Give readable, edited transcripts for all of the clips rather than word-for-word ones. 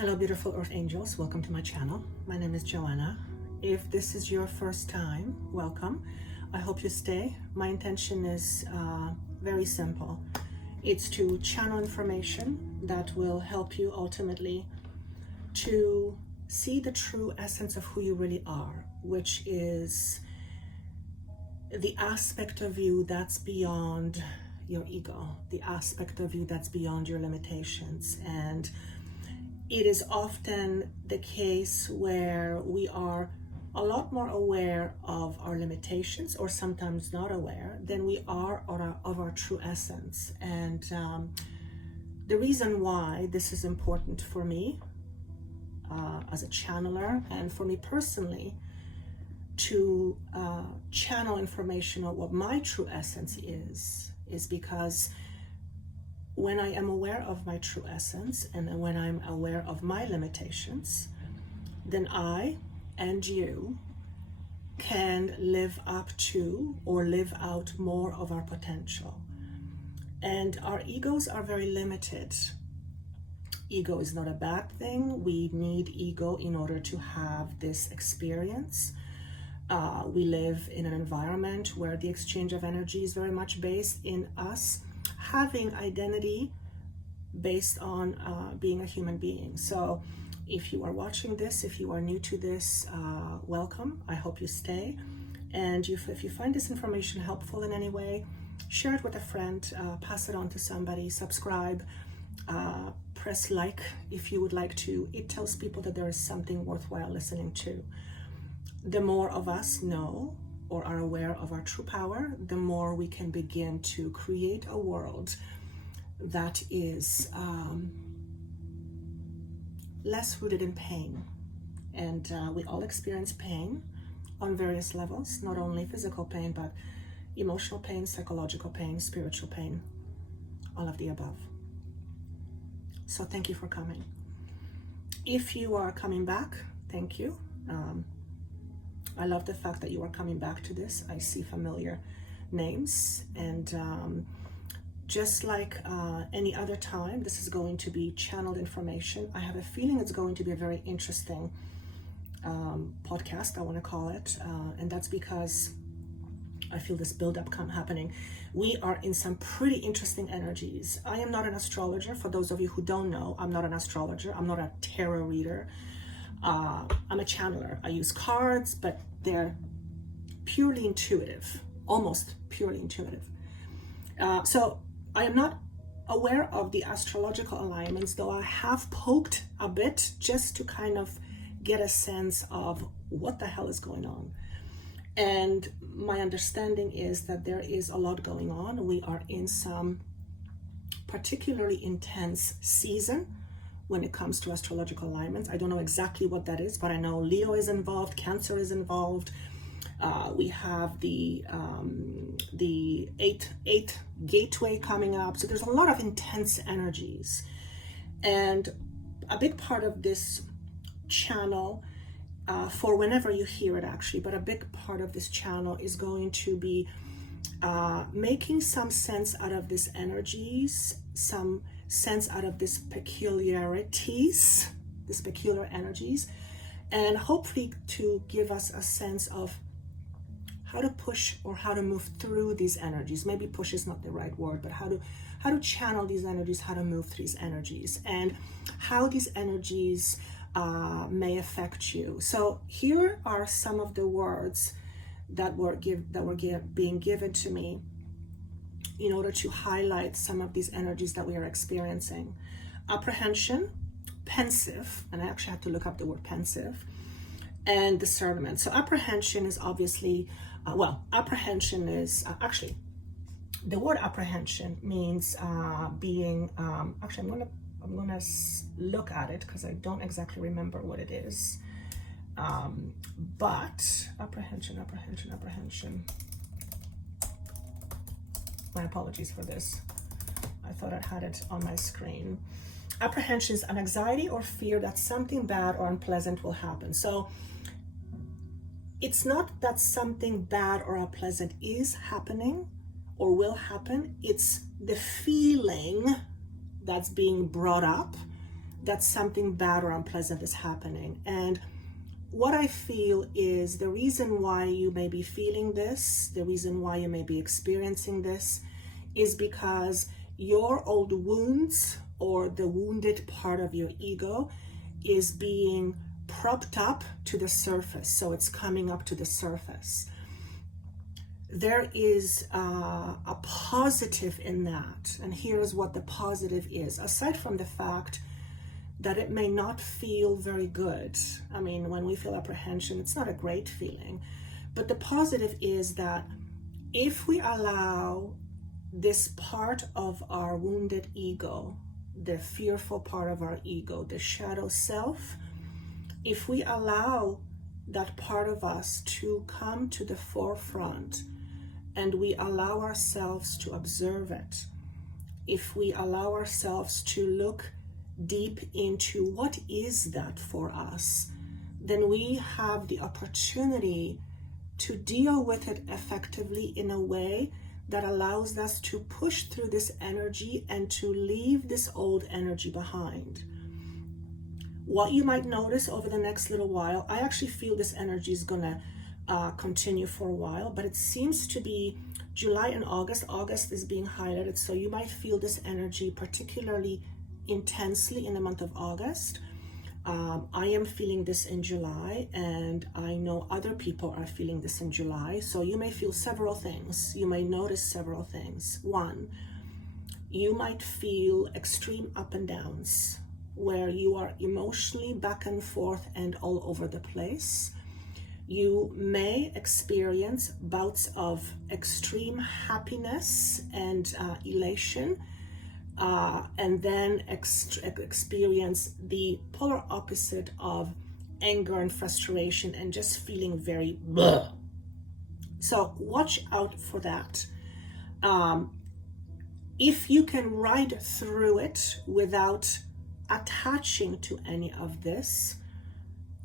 Hello, beautiful Earth Angels. Welcome to my channel. My name is Joanna. If this is your first time, welcome. I hope you stay. My intention is very simple. It's to channel information that will help you ultimately to see the true essence of who you really are, which is the aspect of you that's beyond your ego, the aspect of you that's beyond your limitations. And it is often the case where we are a lot more aware of our limitations, or sometimes not aware, than we are of our true essence. And the reason why this is important for me as a channeler, and for me personally, to channel information on what my true essence is because when I am aware of my true essence and when I'm aware of my limitations, then I and you can live up to or live out more of our potential. And our egos are very limited. Ego is not a bad thing. We need ego in order to have this experience. We live in an environment where the exchange of energy is very much based in us having identity based on being a human being. So if you are watching this, if you are new to this, welcome. I hope you stay. And if you find this information helpful in any way, share it with a friend, pass it on to somebody, subscribe, press like if you would like to. It tells people that there is something worthwhile listening to. The more of us know or are aware of our true power, the more we can begin to create a world that is less rooted in pain. And we all experience pain on various levels, not only physical pain, but emotional pain, psychological pain, spiritual pain, all of the above. So thank you for coming. If you are coming back, thank you. I love the fact that you are coming back to this. I see familiar names, and just like any other time, this is going to be channeled information. I have a feeling it's going to be a very interesting podcast, I want to call it, and that's because I feel this build-up happening. We are in some pretty interesting energies. I am not an astrologer. For those of you who don't know, I'm not an astrologer. I'm not a tarot reader. I'm a channeler. I use cards, but they're purely intuitive, almost purely intuitive. So I am not aware of the astrological alignments, though I have poked a bit just to kind of get a sense of what the hell is going on. And my understanding is that there is a lot going on. We are in some particularly intense season when it comes to astrological alignments. I don't know exactly what that is, but I know Leo is involved, Cancer is involved. We have the eighth gateway coming up. So there's a lot of intense energies. And a big part of this channel, for whenever you hear it actually, but a big part of this channel is going to be making some sense out of these energies, some sense out of these peculiarities, these peculiar energies, and hopefully to give us a sense of how to push or how to move through these energies. Maybe push is not the right word, but how to channel these energies, how to move through these energies, and how these energies may affect you. So here are some of the words that were being given to me in order to highlight some of these energies that we are experiencing. Apprehension, pensive, and I actually had to look up the word pensive, and discernment. So apprehension is obviously, apprehension is, actually, the word apprehension means being, actually I'm gonna look at it because I don't exactly remember what it is. But apprehension. My apologies for this. I thought I had it on my screen. Apprehension is an anxiety or fear that something bad or unpleasant will happen. So it's not that something bad or unpleasant is happening or will happen. It's the feeling that's being brought up that something bad or unpleasant is happening. And what I feel is the reason why you may be feeling this, the reason why you may be experiencing this, is because your old wounds or the wounded part of your ego is being propped up to the surface. So it's coming up to the surface. There is a positive in that. And here's what the positive is. Aside from the fact that it may not feel very good. I mean, when we feel apprehension, it's not a great feeling. But the positive is that if we allow this part of our wounded ego, the fearful part of our ego, the shadow self, if we allow that part of us to come to the forefront and we allow ourselves to observe it, if we allow ourselves to look deep into what is that for us, then we have the opportunity to deal with it effectively in a way that allows us to push through this energy and to leave this old energy behind. What you might notice over the next little while, I actually feel this energy is gonna continue for a while, but it seems to be July and August. August is being highlighted, so you might feel this energy particularly intensely in the month of August. I am feeling this in July, and I know other people are feeling this in July. So you may feel several things. You may notice several things. One, you might feel extreme up and downs where you are emotionally back and forth and all over the place. You may experience bouts of extreme happiness and elation, and then experience the polar opposite of anger and frustration and just feeling very bleh. So watch out for that. If you can ride through it without attaching to any of this,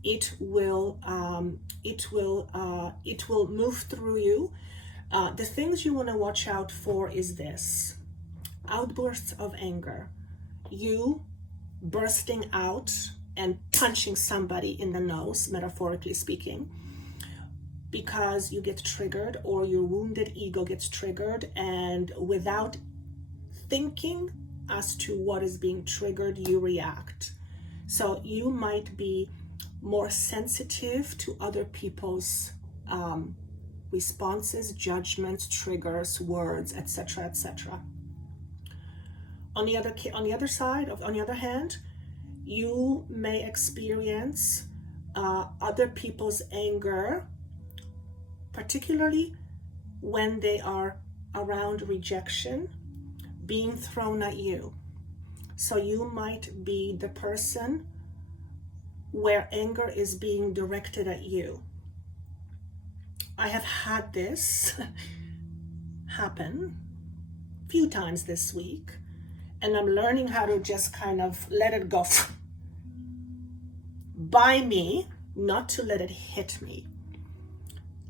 it will move through you. The things you want to watch out for is this: outbursts of anger, you bursting out and punching somebody in the nose, metaphorically speaking, because you get triggered or your wounded ego gets triggered, and without thinking as to what is being triggered, you react. So you might be more sensitive to other people's responses, judgments, triggers, words, etc., etc. On the other hand, you may experience other people's anger, particularly when they are around rejection, being thrown at you. So you might be the person where anger is being directed at you. I have had this happen a few times this week, and I'm learning how to just kind of let it go by me, not to let it hit me.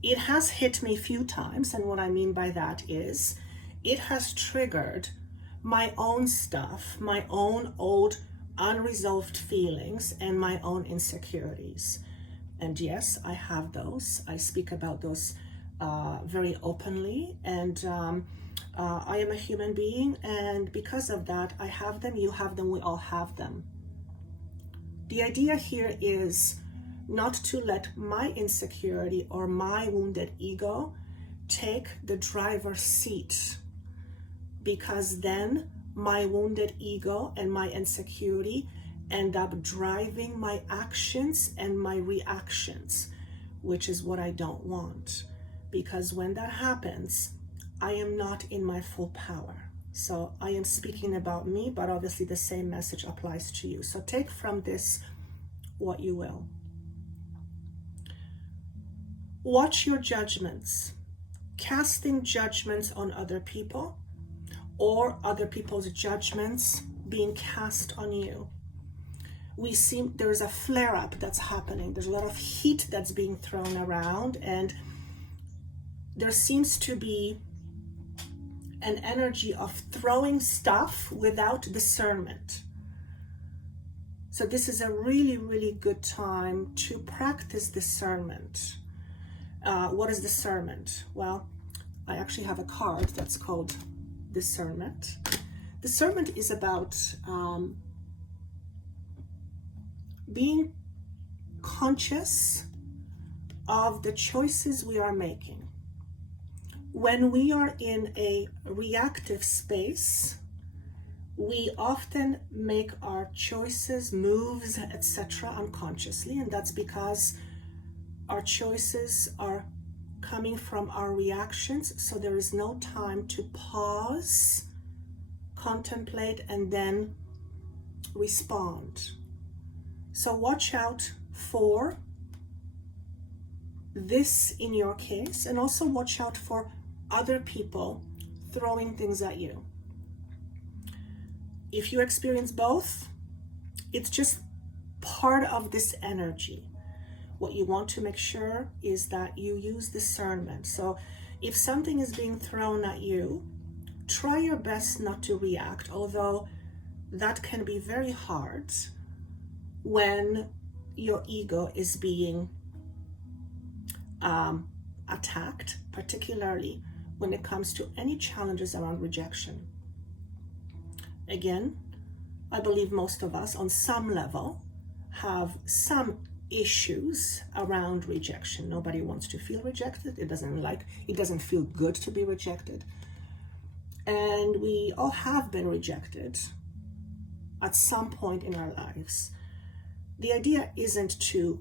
It has hit me a few times, and what I mean by that is it has triggered my own stuff, my own old unresolved feelings, and my own insecurities. And yes, I have those. I speak about those very openly, and I am a human being, and because of that, I have them, you have them, we all have them. The idea here is not to let my insecurity or my wounded ego take the driver's seat, because then my wounded ego and my insecurity end up driving my actions and my reactions, which is what I don't want. Because when that happens, I am not in my full power. So I am speaking about me, but obviously the same message applies to you. So take from this what you will. Watch your judgments. Casting judgments on other people, or other people's judgments being cast on you. We see there's a flare-up that's happening. There's a lot of heat that's being thrown around, and there seems to be an energy of throwing stuff without discernment. So this is a really, really good time to practice discernment. What is discernment? Well, I actually have a card that's called discernment. Discernment is about being conscious of the choices we are making. When we are in a reactive space, we often make our choices, moves, etc. unconsciously, and that's because our choices are coming from our reactions, so there is no time to pause, contemplate, and then respond. So watch out for this in your case, and also watch out for other people throwing things at you. If you experience both, it's just part of this energy. What you want to make sure is that you use discernment. So if something is being thrown at you, try your best not to react, although that can be very hard when your ego is being attacked, particularly when it comes to any challenges around rejection. Again, I believe most of us on some level have some issues around rejection. Nobody wants to feel rejected. It doesn't feel good to be rejected. And we all have been rejected at some point in our lives. The idea isn't to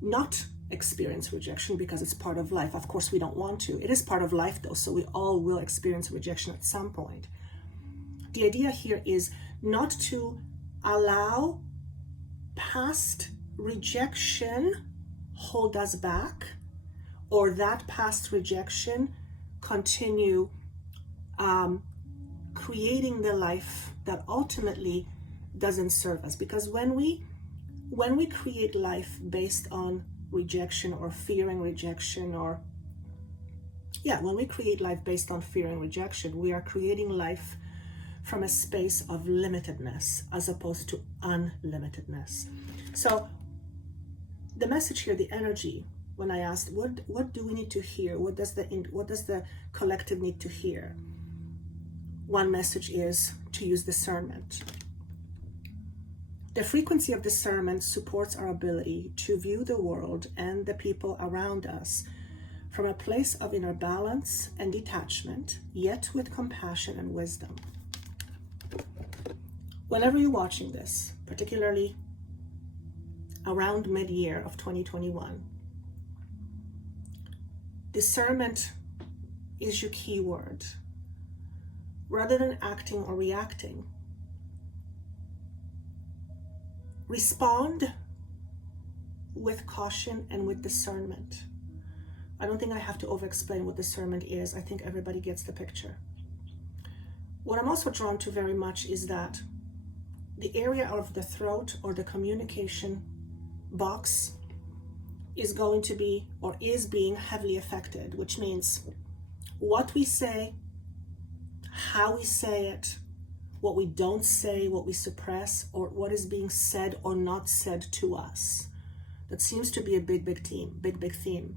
not experience rejection because it's part of life. Of course, we don't want to. It is part of life though, so we all will experience rejection at some point. The idea here is not to allow past rejection hold us back, or that past rejection continue creating the life that ultimately doesn't serve us. Because when we create life based on rejection or fearing rejection, when we create life based on fearing rejection, we are creating life from a space of limitedness as opposed to unlimitedness. So the message here, the energy, when I asked what do we need to hear, what does the collective need to hear, one message is to use discernment. The frequency of discernment supports our ability to view the world and the people around us from a place of inner balance and detachment, yet with compassion and wisdom. Whenever you're watching this, particularly around mid-year of 2021, discernment is your key word. Rather than acting or reacting, respond with caution and with discernment. I don't think I have to over-explain what discernment is. I think everybody gets the picture. What I'm also drawn to very much is that the area of the throat or the communication box is going to be, or is being, heavily affected, which means what we say, how we say it, what we don't say, what we suppress, or what is being said or not said to us. That seems to be a big theme.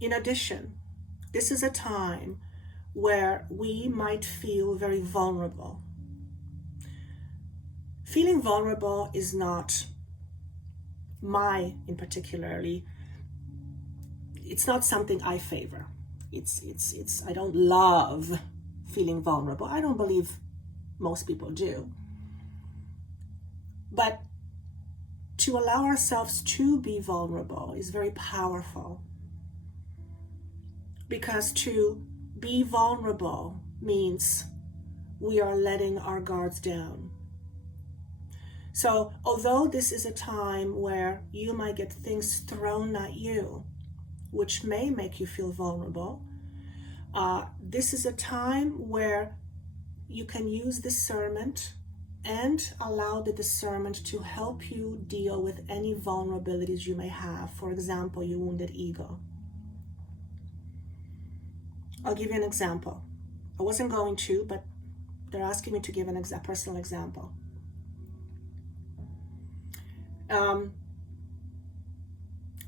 In addition, this is a time where we might feel very vulnerable. Feeling vulnerable is not in particularly, it's not something I favor. I don't love feeling vulnerable. I don't believe most people do. But to allow ourselves to be vulnerable is very powerful. Because to be vulnerable means we are letting our guards down. So although this is a time where you might get things thrown at you, which may make you feel vulnerable, this is a time where you can use discernment and allow the discernment to help you deal with any vulnerabilities you may have. For example, your wounded ego. I'll give you an example. I wasn't going to, but they're asking me to give a personal example.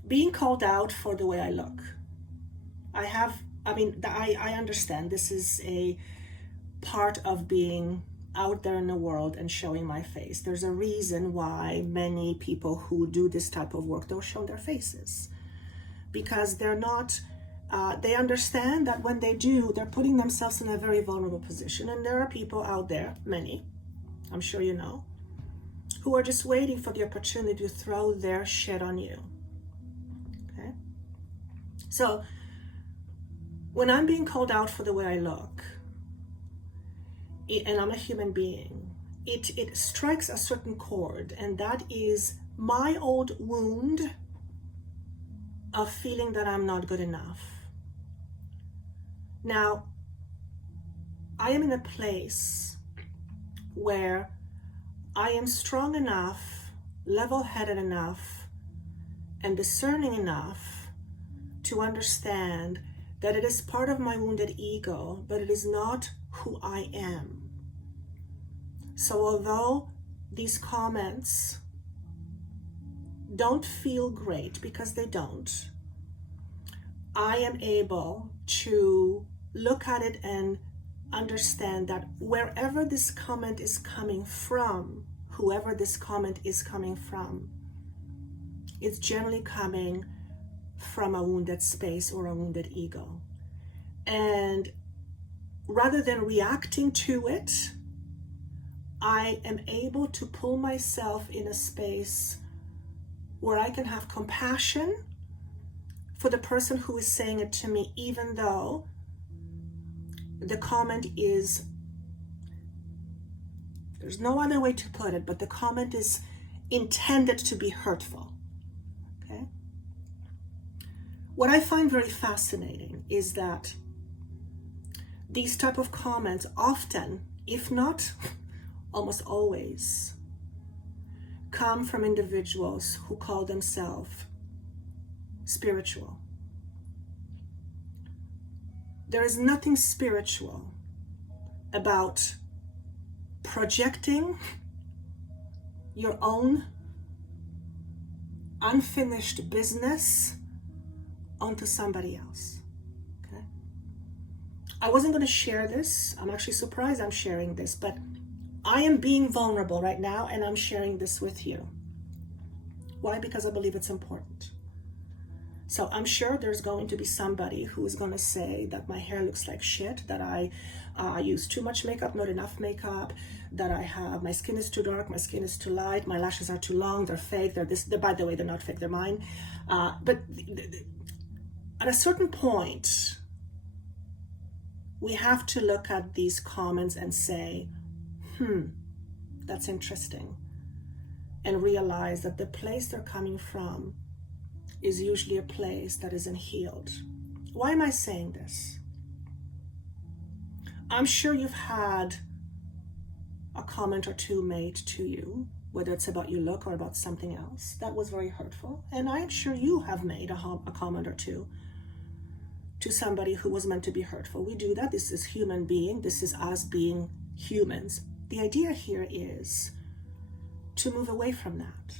Being called out for the way I look. I understand this is a part of being out there in the world and showing my face. There's a reason why many people who do this type of work don't show their faces, because they're not, they understand that when they do, they're putting themselves in a very vulnerable position. And there are people out there, many, I'm sure you know, who are just waiting for the opportunity to throw their shit on you. Okay? So when I'm being called out for the way I look, and I'm a human being, it strikes a certain chord, and that is my old wound of feeling that I'm not good enough. Now, I am in a place where I am strong enough, level-headed enough, and discerning enough to understand that it is part of my wounded ego, but it is not who I am. So although these comments don't feel great, because they don't, I am able to look at it and understand that wherever this comment is coming from, whoever this comment is coming from, it's generally coming from a wounded space or a wounded ego. And rather than reacting to it, I am able to pull myself in a space where I can have compassion for the person who is saying it to me, even though the comment is, there's no other way to put it, but the comment is intended to be hurtful. Okay? What I find very fascinating is that these type of comments often, if not almost always, come from individuals who call themselves spiritual. There is nothing spiritual about projecting your own unfinished business onto somebody else. Okay? I wasn't going to share this. I'm actually surprised I'm sharing this, but I am being vulnerable right now, and I'm sharing this with you. Why? Because I believe it's important. So I'm sure there's going to be somebody who is going to say that my hair looks like shit, that I use too much makeup, not enough makeup, that my skin is too dark, my skin is too light, my lashes are too long, they're fake, by the way, they're not fake, they're mine. But at a certain point, we have to look at these comments and say, that's interesting, and realize that the place they're coming from is usually a place that isn't healed. Why am I saying this? I'm sure you've had a comment or two made to you, whether it's about your look or about something else, that was very hurtful. And I'm sure you have made a comment or two to somebody who was meant to be hurtful. We do that. This is human being. This is us being humans. The idea here is to move away from that.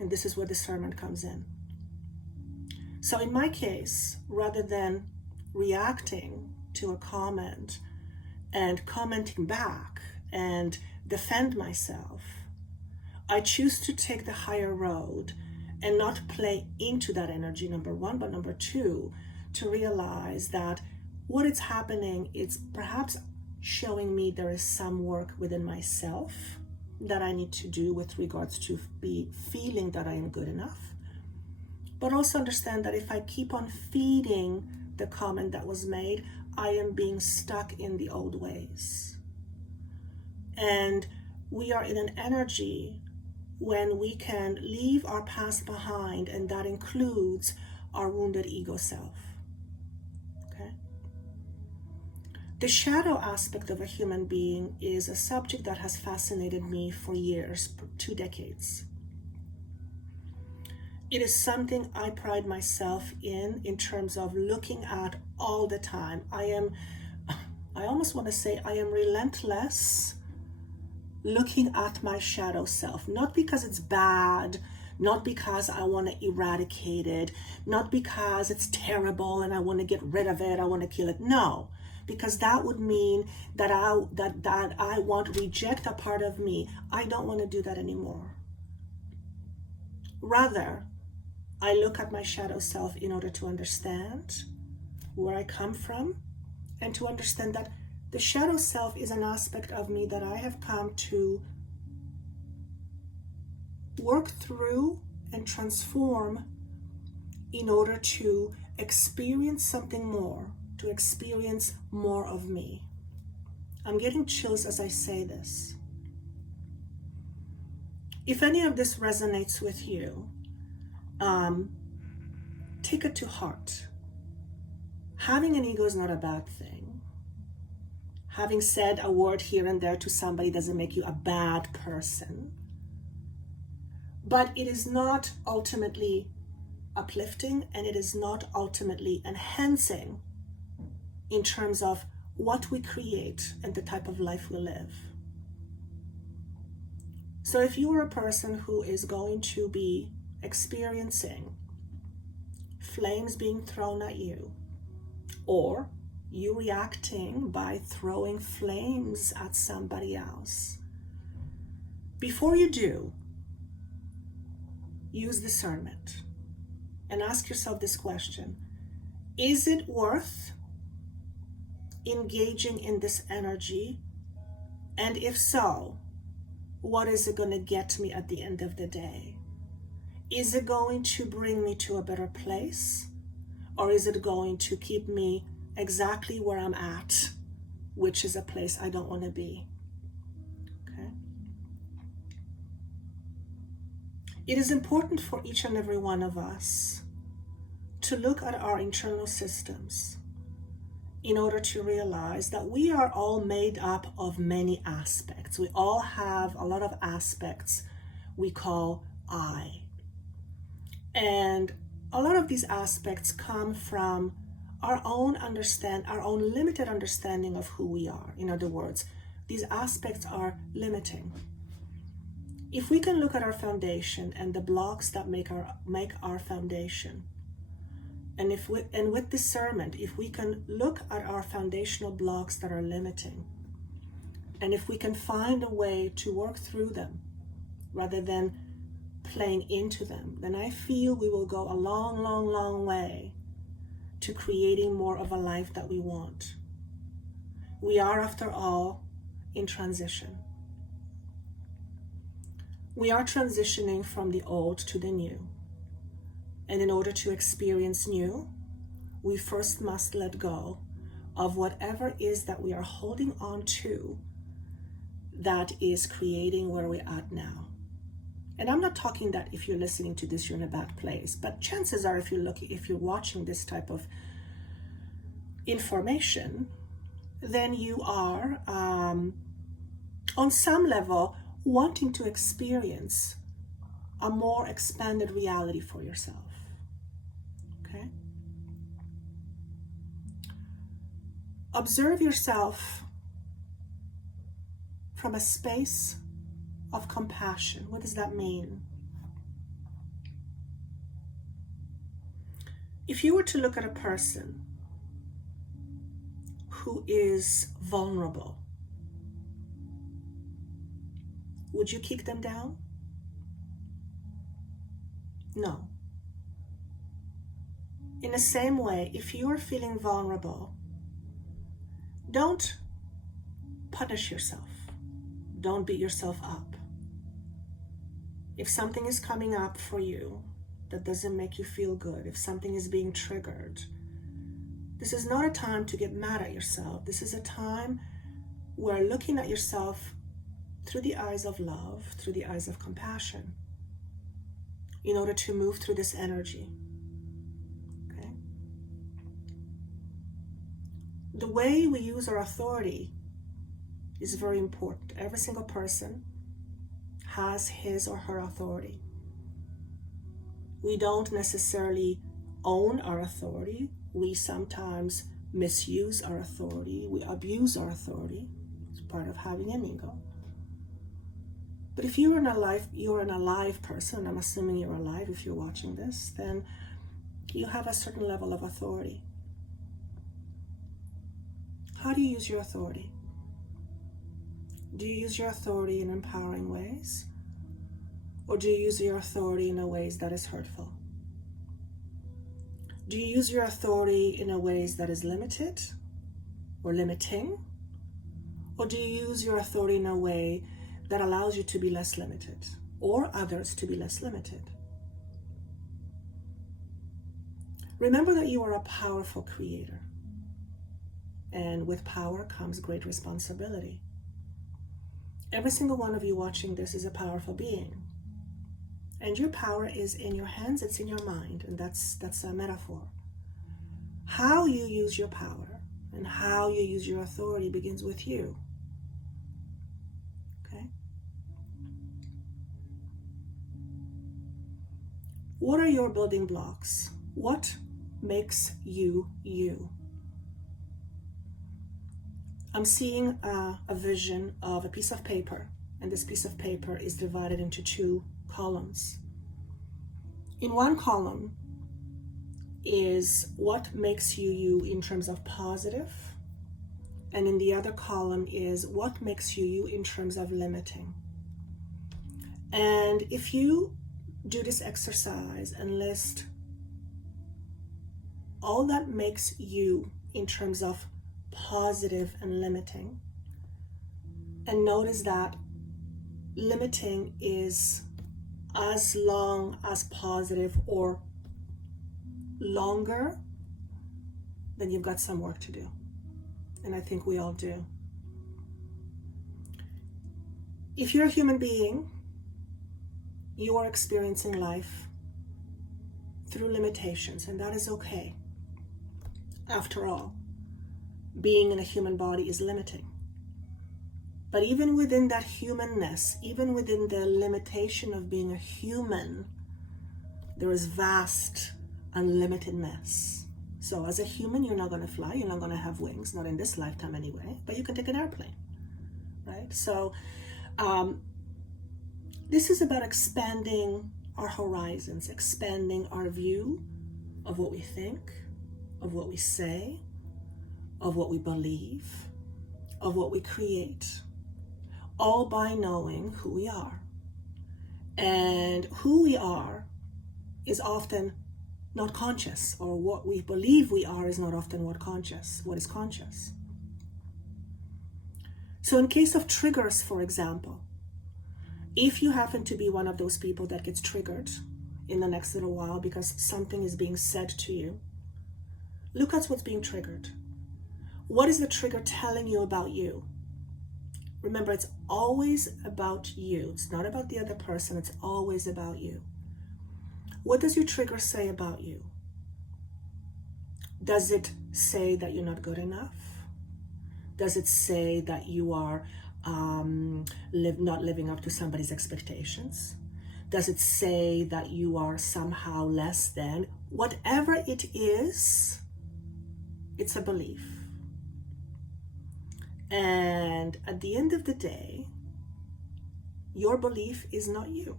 And this is where discernment comes in. So in my case, rather than reacting to a comment and commenting back and defend myself, I choose to take the higher road and not play into that energy, number one, but number two, to realize that what is happening is perhaps showing me there is some work within myself that I need to do with regards to be feeling that I am good enough. But also understand that if I keep on feeding the comment that was made, I am being stuck in the old ways. And we are in an energy when we can leave our past behind, and that includes our wounded ego self. Okay? The shadow aspect of a human being is a subject that has fascinated me for years, 2 decades. It is something I pride myself in terms of looking at all the time. I almost want to say I am relentless looking at my shadow self, not because it's bad, not because I want to eradicate it, not because it's terrible and I want to get rid of it, I want to kill it. No, because that would mean that I want to reject a part of me. I don't want to do that anymore. Rather, I look at my shadow self in order to understand where I come from and to understand that the shadow self is an aspect of me that I have come to work through and transform in order to experience something more, to experience more of me. I'm getting chills as I say this. If any of this resonates with you, take it to heart. Having an ego is not a bad thing. Having said a word here and there to somebody doesn't make you a bad person. But it is not ultimately uplifting, and it is not ultimately enhancing in terms of what we create and the type of life we live. So if you are a person who is going to be experiencing flames being thrown at you, or you reacting by throwing flames at somebody else, before you do, use discernment and ask yourself this question: is it worth engaging in this energy? And if so, what is it going to get me at the end of the day? Is it going to bring me to a better place? Or is it going to keep me exactly where I'm at, which is a place I don't want to be? Okay. It is important for each and every one of us to look at our internal systems in order to realize that we are all made up of many aspects. We all have a lot of aspects we call I. And a lot of these aspects come from our own limited understanding of who we are. In other words, these aspects are limiting. If we can look at our foundation and the blocks that make our foundation, and with discernment, if we can look at our foundational blocks that are limiting, and if we can find a way to work through them rather than playing into them, then I feel we will go a long, long, long way to creating more of a life that we want. We are, after all, in transition. We are transitioning from the old to the new. And in order to experience new, we first must let go of whatever is that we are holding on to that is creating where we're at now. And I'm not talking that if you're listening to this, you're in a bad place, but chances are if you're watching this type of information, then you are on some level wanting to experience a more expanded reality for yourself. Okay? Observe yourself from a space of compassion. What does that mean? If you were to look at a person who is vulnerable, would you kick them down? No. In the same way, if you are feeling vulnerable, don't punish yourself. Don't beat yourself up. If something is coming up for you that doesn't make you feel good, if something is being triggered, this is not a time to get mad at yourself. This is a time where looking at yourself through the eyes of love, through the eyes of compassion, in order to move through this energy. Okay? The way we use our authority is very important. Every single person has his or her authority. We don't necessarily own our authority. We sometimes misuse our authority. We abuse our authority. It's part of having an ego. But if you're an alive person, I'm assuming you're alive if you're watching this, then you have a certain level of authority. How do you use your authority? Do you use your authority in empowering ways? Or do you use your authority in a ways that is hurtful? Do you use your authority in a ways that is limited or limiting? Or do you use your authority in a way that allows you to be less limited or others to be less limited? Remember that you are a powerful creator. And with power comes great responsibility. Every single one of you watching this is a powerful being. And your power is in your hands, it's in your mind, and that's a metaphor. How you use your power and how you use your authority begins with you. Okay? What are your building blocks? What makes you you? I'm seeing a vision of a piece of paper, and this piece of paper is divided into two columns. In one column is what makes you you in terms of positive, and in the other column is what makes you you in terms of limiting. And if you do this exercise and list all that makes you in terms of positive and limiting, and notice that limiting is as long as positive or longer, then you've got some work to do. And I think we all do. If you're a human being, you are experiencing life through limitations, and that is okay. After all, being in a human body is limiting. But even within that humanness, even within the limitation of being a human, there is vast unlimitedness. So as a human, you're not going to fly, you're not going to have wings, not in this lifetime anyway, but you can take an airplane, right? So this is about expanding our horizons, expanding our view of what we think, of what we say, of what we believe, of what we create, all by knowing who we are. And who we are is often not conscious, or what we believe we are is not often what is conscious. So in case of triggers, for example, if you happen to be one of those people that gets triggered in the next little while because something is being said to you, look at what's being triggered. What is the trigger telling you about you? Remember, it's always about you. It's not about the other person. It's always about you. What does your trigger say about you? Does it say that you're not good enough? Does it say that you are not living up to somebody's expectations? Does it say that you are somehow less than? Whatever it is, it's a belief. And at the end of the day, your belief is not you.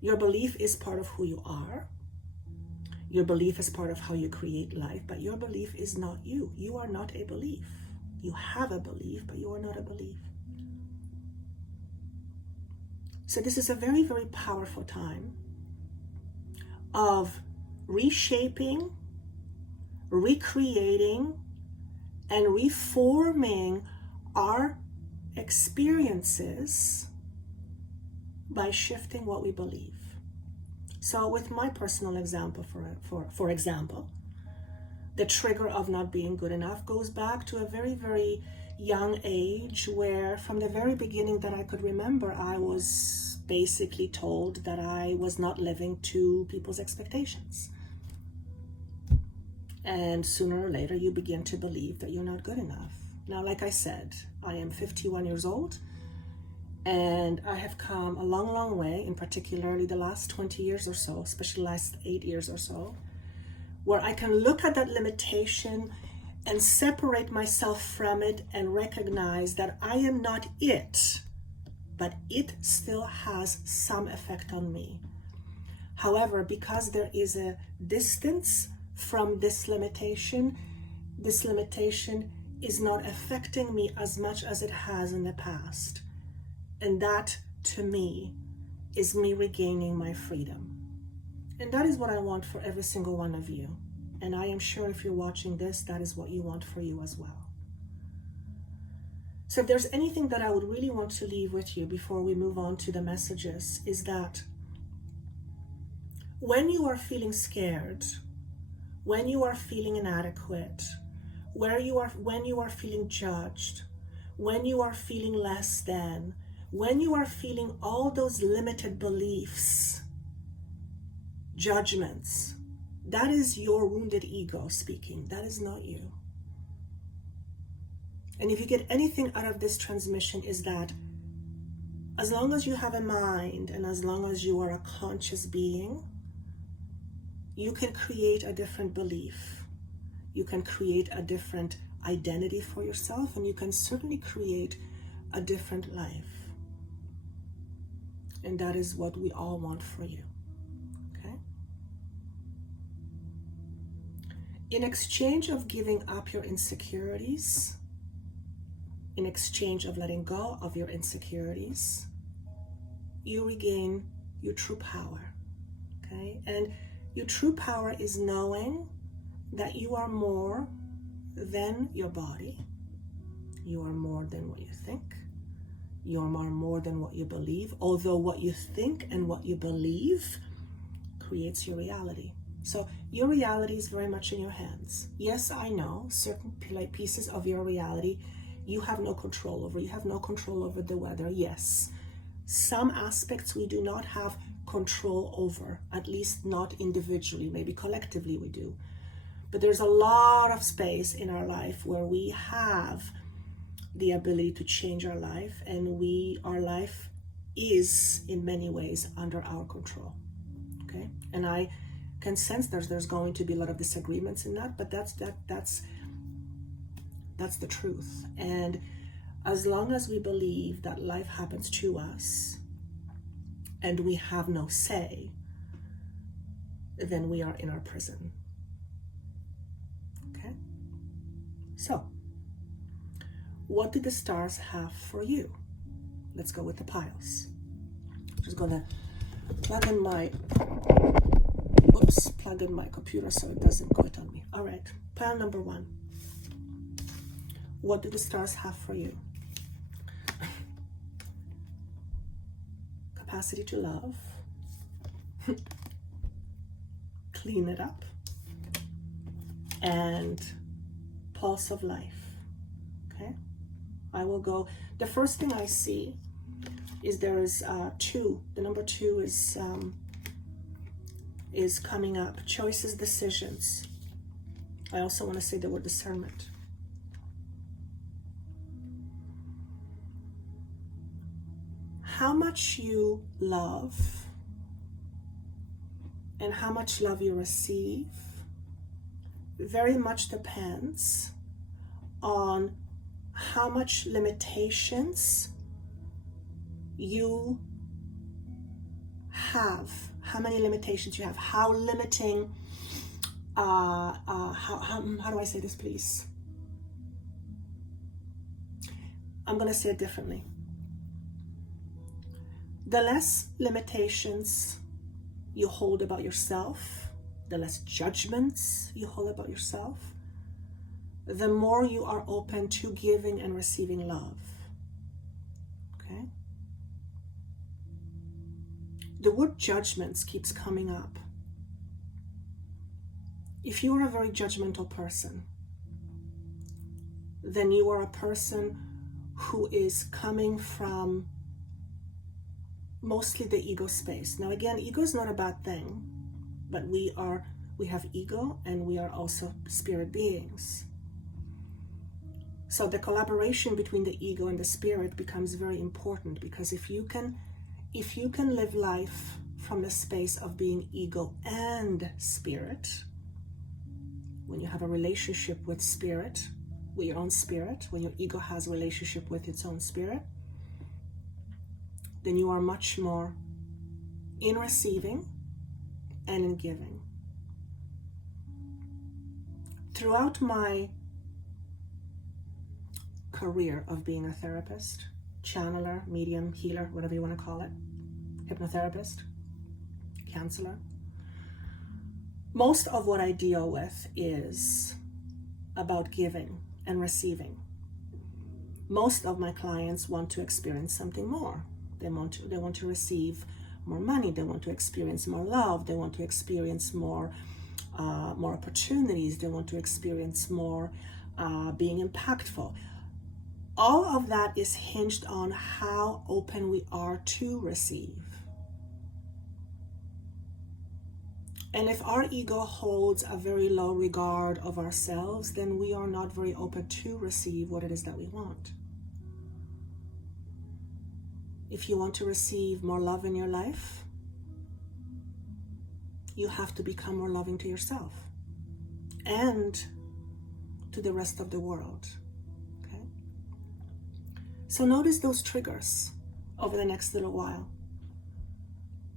Your belief is part of who you are. Your belief is part of how you create life, but your belief is not you. You are not a belief. You have a belief, but you are not a belief. So this is a very, very powerful time of reshaping, recreating, and reforming our experiences by shifting what we believe. So with my personal example, for example, the trigger of not being good enough goes back to a very, very young age, where from the very beginning that I could remember, I was basically told that I was not living to people's expectations. And sooner or later, you begin to believe that you're not good enough. Now, like I said, I am 51 years old, and I have come a long, long way, in particularly the last 20 years or so, especially the last 8 years or so, where I can look at that limitation and separate myself from it and recognize that I am not it. but it still has some effect on me. However, because there is a distance from this limitation is not affecting me as much as it has in the past. And that, to me, is me regaining my freedom. And that is what I want for every single one of you. And I am sure if you're watching this, that is what you want for you as well. So if there's anything that I would really want to leave with you before we move on to the messages, is that when you are feeling scared, when you are feeling inadequate, when you are feeling judged, when you are feeling less than, when you are feeling all those limited beliefs, judgments, that is your wounded ego speaking. That is not you. And if you get anything out of this transmission, is that as long as you have a mind and as long as you are a conscious being, you can create a different belief. You can create a different identity for yourself, and you can certainly create a different life. And that is what we all want for you. Okay? In exchange of giving up your insecurities, in exchange of letting go of your insecurities, you regain your true power. Okay? And your true power is knowing that you are more than your body. You are more than what you think. You are more than what you believe, although what you think and what you believe creates your reality. So your reality is very much in your hands. Yes, I know certain pieces of your reality you have no control over. You have no control over the weather. Yes, some aspects we do not have control over, at least not individually. Maybe collectively we do. But there's a lot of space in our life where we have the ability to change our life, and our life is in many ways under our control. Okay? And I can sense there's going to be a lot of disagreements in that, but that's the truth. And as long as we believe that life happens to us and we have no say, then we are in our prison. Okay? So, what do the stars have for you? Let's go with the piles. I'm just gonna plug in my computer so it doesn't quit on me. All right, pile number 1. What do the stars have for you? Capacity to love. Clean it up. And pulse of life. Okay? I will go. The first thing I see is there is 2. The number 2 is coming up. Choices, decisions. I also want to say the word discernment. How much you love and how much love you receive very much depends on how much limitations you have, how many limitations you have, how limiting, how do I say this, please? I'm going to say it differently. The less limitations you hold about yourself, the less judgments you hold about yourself, the more you are open to giving and receiving love. Okay? The word judgments keeps coming up. If you are a very judgmental person, then you are a person who is coming from mostly the ego space. Now again, ego is not a bad thing, but we have ego and we are also spirit beings. So the collaboration between the ego and the spirit becomes very important, because if you can live life from the space of being ego and spirit, when you have a relationship with spirit, with your own spirit, when your ego has a relationship with its own spirit, then you are much more in receiving and in giving. Throughout my career of being a therapist, channeler, medium, healer, whatever you want to call it, hypnotherapist, counselor, most of what I deal with is about giving and receiving. Most of my clients want to experience something more. They want to receive more money. They want to experience more love. They want to experience more opportunities. They want to experience more being impactful. All of that is hinged on how open we are to receive. And if our ego holds a very low regard of ourselves, then we are not very open to receive what it is that we want. If you want to receive more love in your life, you have to become more loving to yourself and to the rest of the world. Okay? So notice those triggers over the next little while.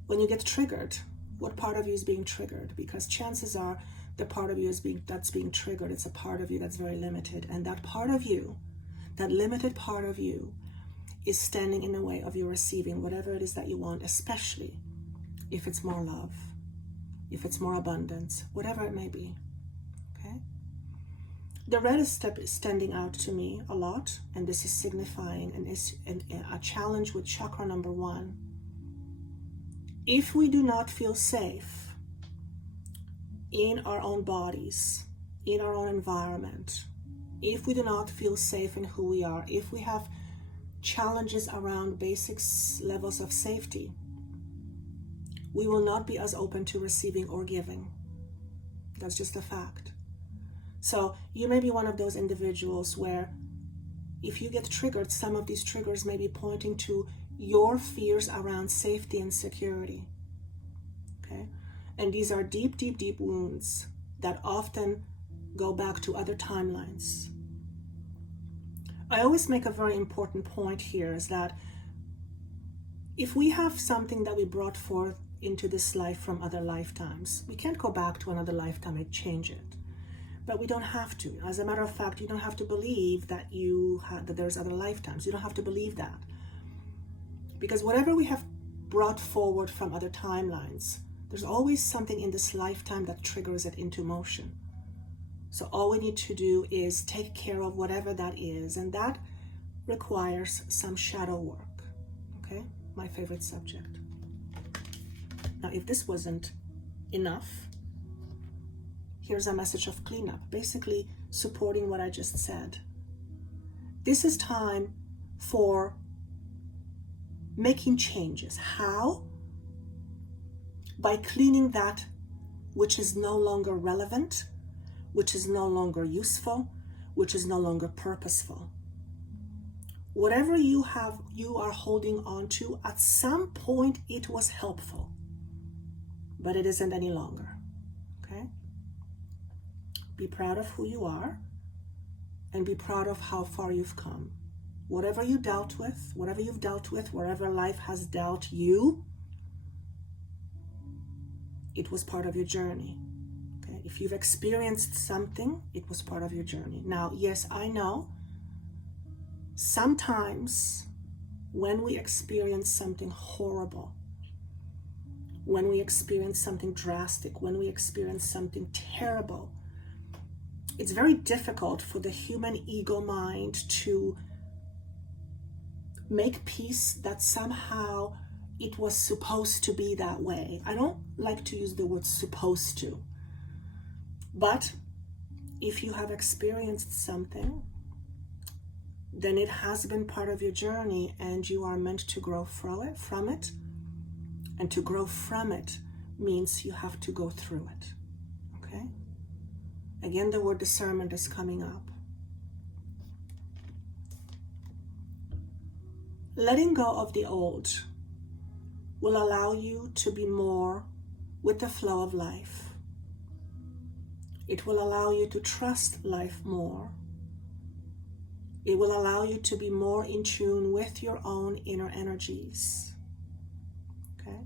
When you get triggered, what part of you is being triggered? Because chances are the part of you that's being triggered, it's a part of you that's very limited. And that part of you, that limited part of you, is standing in the way of you receiving whatever it is that you want, especially if it's more love, if it's more abundance, whatever it may be. Okay? The red is standing out to me a lot, and this is signifying a challenge with chakra number 1. If we do not feel safe in our own bodies, in our own environment, if we do not feel safe in who we are, if we have challenges around basic levels of safety, we will not be as open to receiving or giving. That's just a fact. So you may be one of those individuals where if you get triggered, some of these triggers may be pointing to your fears around safety and security. Okay? And these are deep, deep, deep wounds that often go back to other timelines. I always make a very important point here is that if we have something that we brought forth into this life from other lifetimes, we can't go back to another lifetime and change it. But we don't have to. As a matter of fact, you don't have to believe that that there's other lifetimes. You don't have to believe that. Because whatever we have brought forward from other timelines, there's always something in this lifetime that triggers it into motion. So all we need to do is take care of whatever that is, and that requires some shadow work. Okay? My favorite subject. Now, if this wasn't enough, here's a message of cleanup, basically supporting what I just said. This is time for making changes. How? By cleaning that which is no longer relevant, which is no longer useful, which is no longer purposeful. Whatever you are holding on to, at some point it was helpful, but it isn't any longer. Okay? Be proud of who you are and be proud of how far you've come. Whatever you dealt with, whatever you've dealt with, wherever life has dealt you, it was part of your journey. Okay? If you've experienced something, it was part of your journey. Now, yes, I know sometimes when we experience something horrible, when we experience something drastic, when we experience something terrible, it's very difficult for the human ego mind to make peace that somehow it was supposed to be that way. I don't like to use the word supposed to, but if you have experienced something, then it has been part of your journey and you are meant to grow from it. And to grow from it means you have to go through it. Okay? Again, the word discernment is coming up. Letting go of the old will allow you to be more with the flow of life. It will allow you to trust life more. It will allow you to be more in tune with your own inner energies. Okay?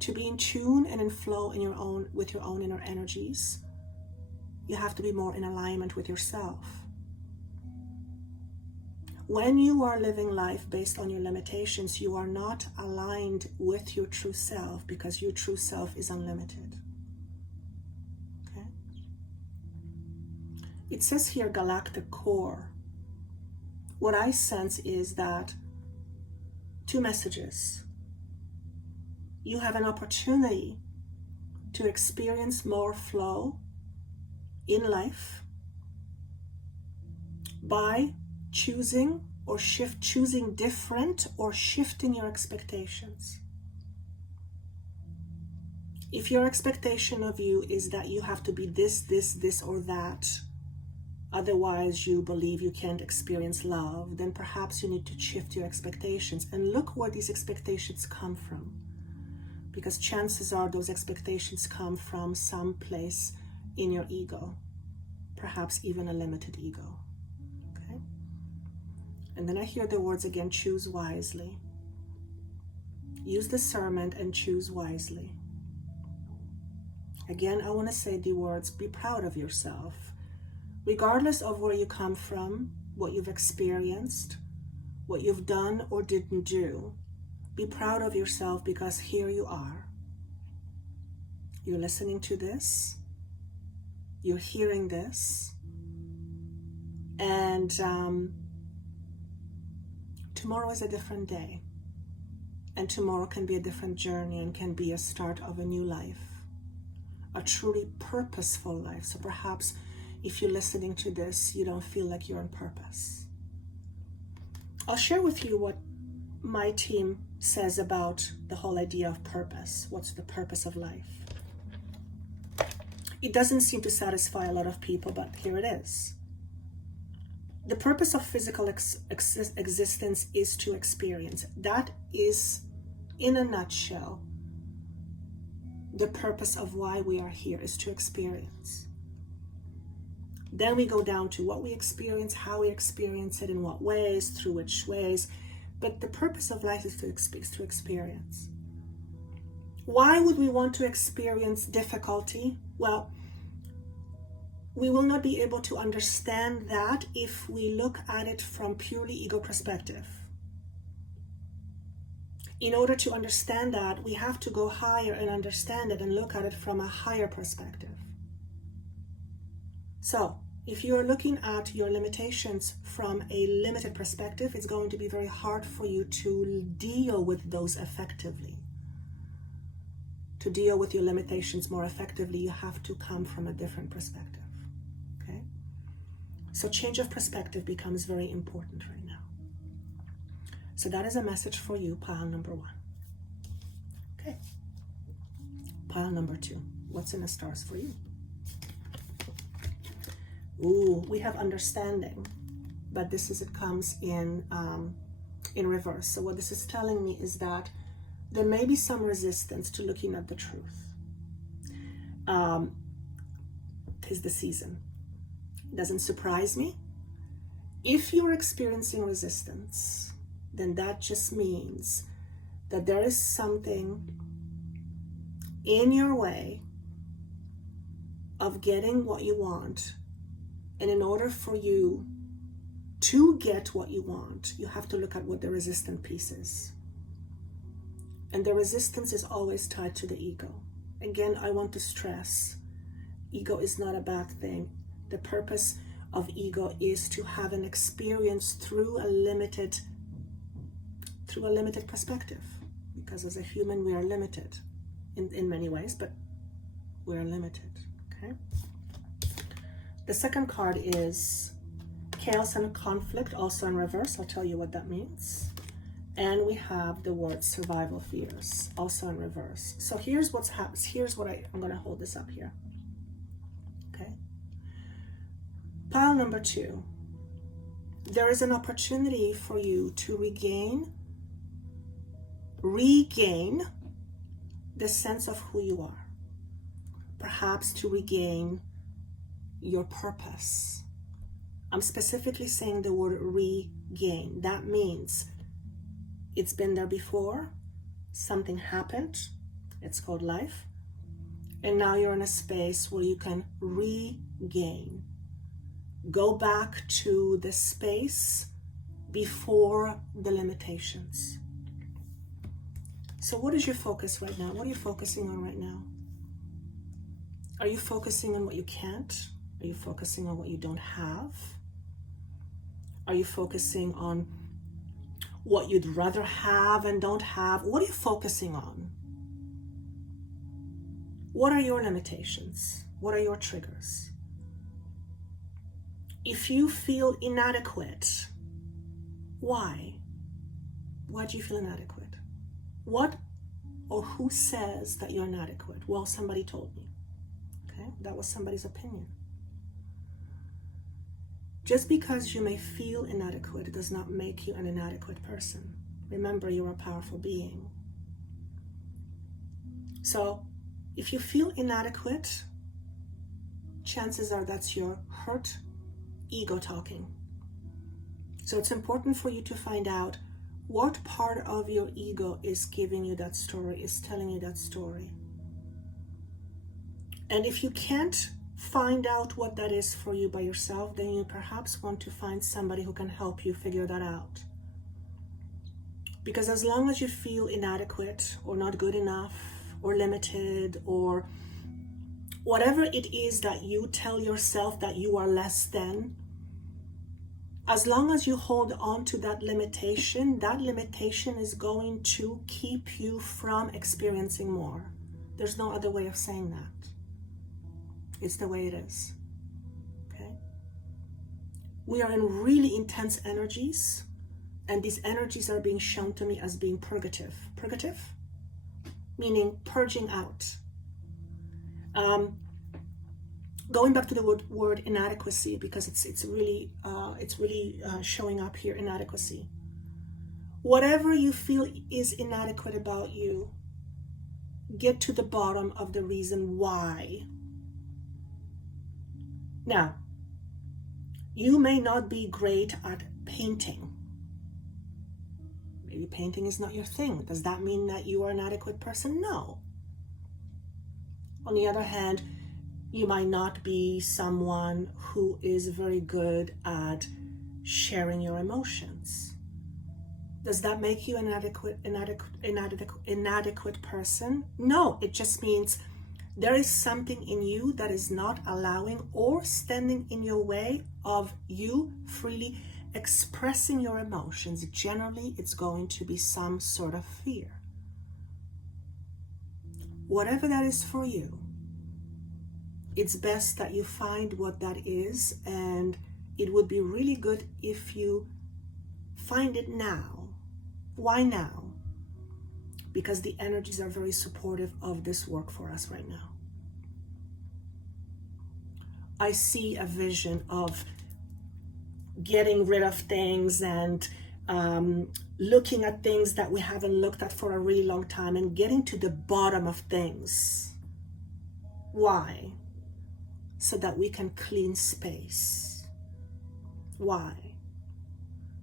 To be in tune and in flow with your own inner energies, you have to be more in alignment with yourself. When you are living life based on your limitations, you are not aligned with your true self, because your true self is unlimited. Okay? It says here galactic core. What I sense is that two messages. You have an opportunity to experience more flow in life by choosing different or shifting your expectations. If your expectation of you is that you have to be this or that, otherwise you believe you can't experience love, then perhaps you need to shift your expectations and look where these expectations come from. Because chances are those expectations come from some place in your ego, perhaps even a limited ego. Okay? And then I hear the words again, choose wisely. Use discernment and choose wisely. Again, I want to say the words, be proud of yourself. Regardless of where you come from, what you've experienced, what you've done or didn't do, be proud of yourself, because here you are. You're listening to this. You're hearing this. And tomorrow is a different day. And tomorrow can be a different journey and can be a start of a new life. A truly purposeful life. So perhaps if you're listening to this, you don't feel like you're on purpose. I'll share with you what my team says about the whole idea of purpose. What's the purpose of life? It doesn't seem to satisfy a lot of people, but here it is. The purpose of physical existence is to experience. That is, in a nutshell, the purpose of why we are here, is to experience. Then we go down to what we experience, how we experience it, in what ways, through which ways. But the purpose of life is to experience. Why would we want to experience difficulty? Well, we will not be able to understand that if we look at it from purely ego perspective. In order to understand that, we have to go higher and understand it and look at it from a higher perspective. So, if you are looking at your limitations from a limited perspective, it's going to be very hard for you to deal with those effectively. To deal with your limitations more effectively, you have to come from a different perspective. Okay? So change of perspective becomes very important right now. So that is a message for you, pile number 1. Okay. Pile number 2. What's in the stars for you? Ooh, we have understanding, but it comes in reverse. So what this is telling me is that there may be some resistance to looking at the truth. 'Tis the season. It doesn't surprise me. If you're experiencing resistance, then that just means that there is something in your way of getting what you want. And in order for you to get what you want, you have to look at what the resistant piece is. And the resistance is always tied to the ego. Again, I want to stress, ego is not a bad thing. The purpose of ego is to have an experience through a limited perspective. Because as a human, we are limited in many ways, but we are limited, okay? The second card is chaos and conflict, also in reverse. I'll tell you what that means. And we have the word survival fears, also in reverse. So here's what's happening. Here's what I'm going to hold this up here. Okay. Pile number 2. There is an opportunity for you to regain the sense of who you are. Perhaps to regain your purpose. I'm specifically saying the word regain. That means it's been there before, something happened. It's called life. And now you're in a space where you can regain. Go back to the space before the limitations. So what is your focus right now? What are you focusing on right now? Are you focusing on what you can't? Are you focusing on what you don't have? Are you focusing on what you'd rather have and don't have? What are you focusing on? What are your limitations? What are your triggers? If you feel inadequate, why? Why do you feel inadequate? What or who says that you're inadequate? Well, somebody told me. Okay, that was somebody's opinion. Just because you may feel inadequate does not make you an inadequate person. Remember, you're a powerful being. So, if you feel inadequate, chances are that's your hurt ego talking. So it's important for you to find out what part of your ego is giving you that story, is telling you that story. And if you can't find out what that is for you by yourself, then you perhaps want to find somebody who can help you figure that out. Because as long as you feel inadequate or not good enough or limited or whatever it is that you tell yourself that you are less than, as long as you hold on to that limitation is going to keep you from experiencing more. There's no other way of saying that. It's the way it is. Okay? We are in really intense energies, and these energies are being shown to me as being purgative. Purgative? Meaning purging out. Going back to the word inadequacy, because it's really showing up here, inadequacy. Whatever you feel is inadequate about you, get to the bottom of the reason why. Now, you may not be great at painting. Maybe painting is not your thing. Does that mean that you are an inadequate person? No. On the other hand, you might not be someone who is very good at sharing your emotions. Does that make you an inadequate person? No, it just means there is something in you that is not allowing or standing in your way of you freely expressing your emotions. Generally, it's going to be some sort of fear. Whatever that is for you, it's best that you find what that is, and it would be really good if you find it now. Why now? Because the energies are very supportive of this work for us right now. I see a vision of getting rid of things and looking at things that we haven't looked at for a really long time and getting to the bottom of things. Why? So that we can clean space. Why?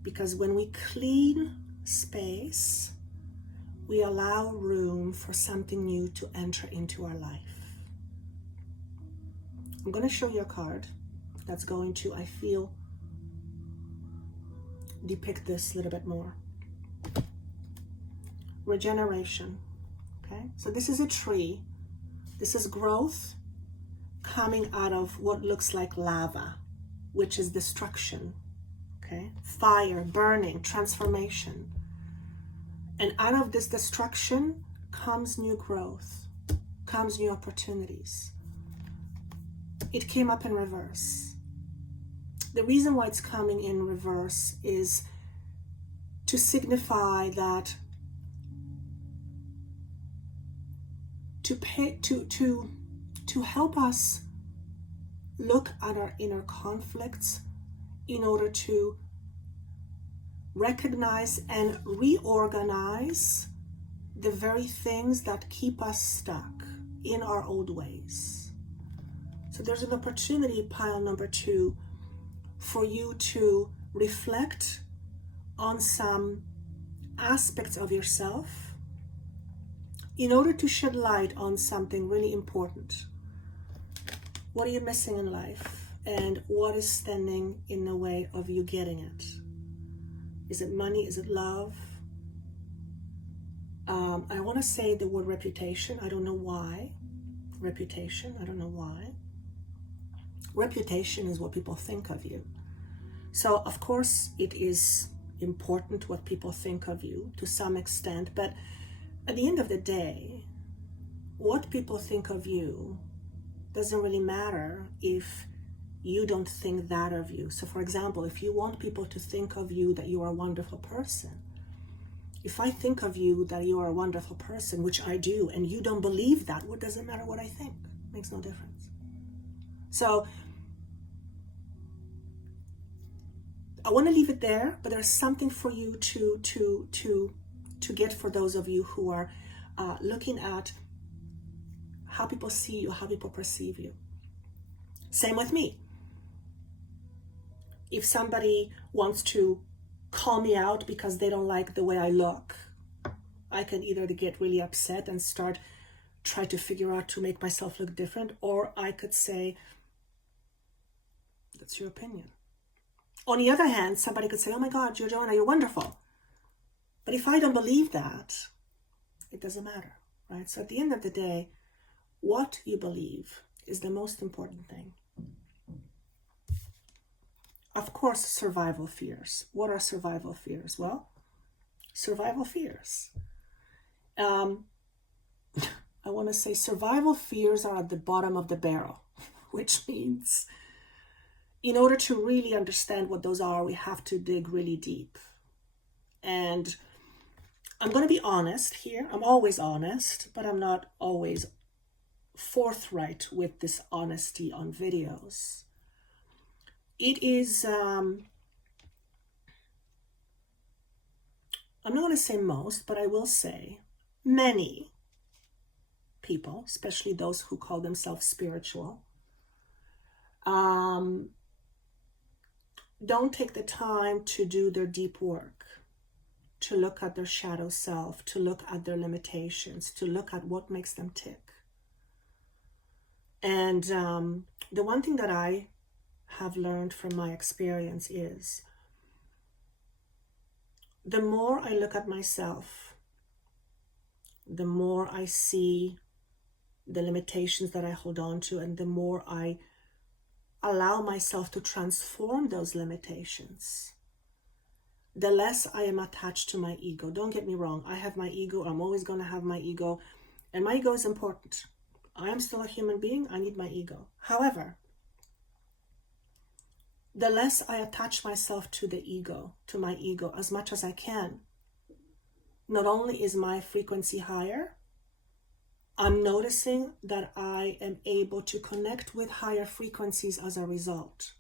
Because when we clean space, we allow room for something new to enter into our life. I'm going to show you a card that's going to, I feel, depict this a little bit more. Regeneration. Okay, so this is a tree. This is growth coming out of what looks like lava, which is destruction. Okay, fire, burning, transformation. And out of this destruction comes new growth, comes new opportunities. It came up in reverse. The reason why it's coming in reverse is to signify that to help us look at our inner conflicts in order to recognize and reorganize the very things that keep us stuck in our old ways. So there's an opportunity, pile number 2, for you to reflect on some aspects of yourself in order to shed light on something really important. What are you missing in life? And what is standing in the way of you getting it? Is it money? Is it love? I want to say the word reputation. I don't know why. Reputation. I don't know why. Reputation is what people think of you. So, of course, it is important what people think of you to some extent. But at the end of the day, what people think of you doesn't really matter if you don't think that of you. So, for example, if you want people to think of you that you are a wonderful person, if I think of you that you are a wonderful person, which I do, and you don't believe that, what does it matter what I think? It makes no difference. So I want to leave it there, but there's something for you to get for those of you who are looking at how people see you, how people perceive you. Same with me. If somebody wants to call me out because they don't like the way I look, I can either get really upset and try to figure out to make myself look different, or I could say, that's your opinion. On the other hand, somebody could say, oh my God, Joanna, you're wonderful. But if I don't believe that, it doesn't matter, right? So at the end of the day, what you believe is the most important thing. Of course, survival fears. What are survival fears? Well, survival fears. I want to say survival fears are at the bottom of the barrel, which means in order to really understand what those are, we have to dig really deep. And I'm going to be honest here. I'm always honest, but I'm not always forthright with this honesty on videos. It is, I'm not going to say most, but I will say many people, especially those who call themselves spiritual, don't take the time to do their deep work, to look at their shadow self, to look at their limitations, to look at what makes them tick. And the one thing that I have learned from my experience is the more I look at myself, the more I see the limitations that I hold on to, and the more I allow myself to transform those limitations, the less I am attached to my ego. Don't get me wrong. I have my ego. I'm always going to have my ego. And my ego is important. I am still a human being. I need my ego. However, the less I attach myself to the ego, to my ego, as much as I can, not only is my frequency higher, I'm noticing that I am able to connect with higher frequencies as a result.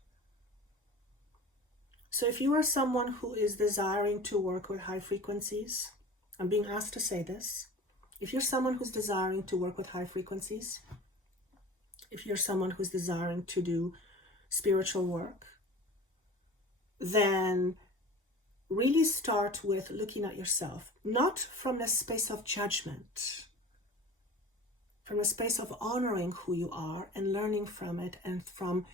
So if you are someone who is desiring to work with high frequencies, I'm being asked to say this. If you're someone who's desiring to work with high frequencies, if you're someone who's desiring to do spiritual work, then really start with looking at yourself, not from a space of judgment, from a space of honoring who you are and learning from it, and from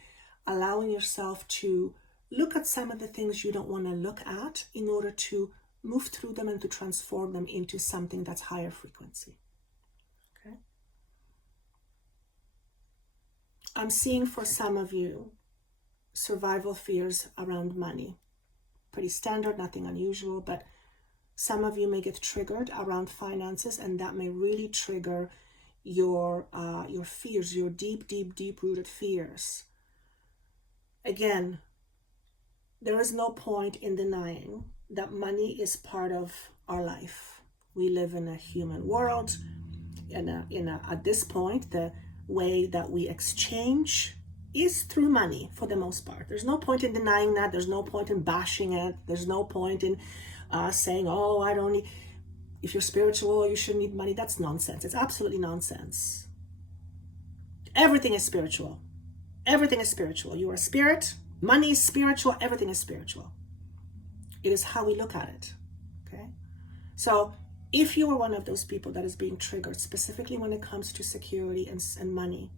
allowing yourself to look at some of the things you don't want to look at in order to move through them and to transform them into something that's higher frequency. Okay? I'm seeing for some of you survival fears around money. Pretty standard, nothing unusual, but some of you may get triggered around finances, and that may really trigger your fears, your deep rooted fears. Again, there is no point in denying that money is part of our life. We live in a human world, and at this point, the way that we exchange is through money for the most part. There's no point in denying that. There's no point in bashing it. There's no point in saying, oh, I don't need, if you're spiritual, you shouldn't need money. That's nonsense. It's absolutely nonsense. Everything is spiritual. Everything is spiritual. You are a spirit. Money is spiritual. Everything is spiritual. It is how we look at it. Okay? So If you are one of those people that is being triggered, specifically when it comes to security and money,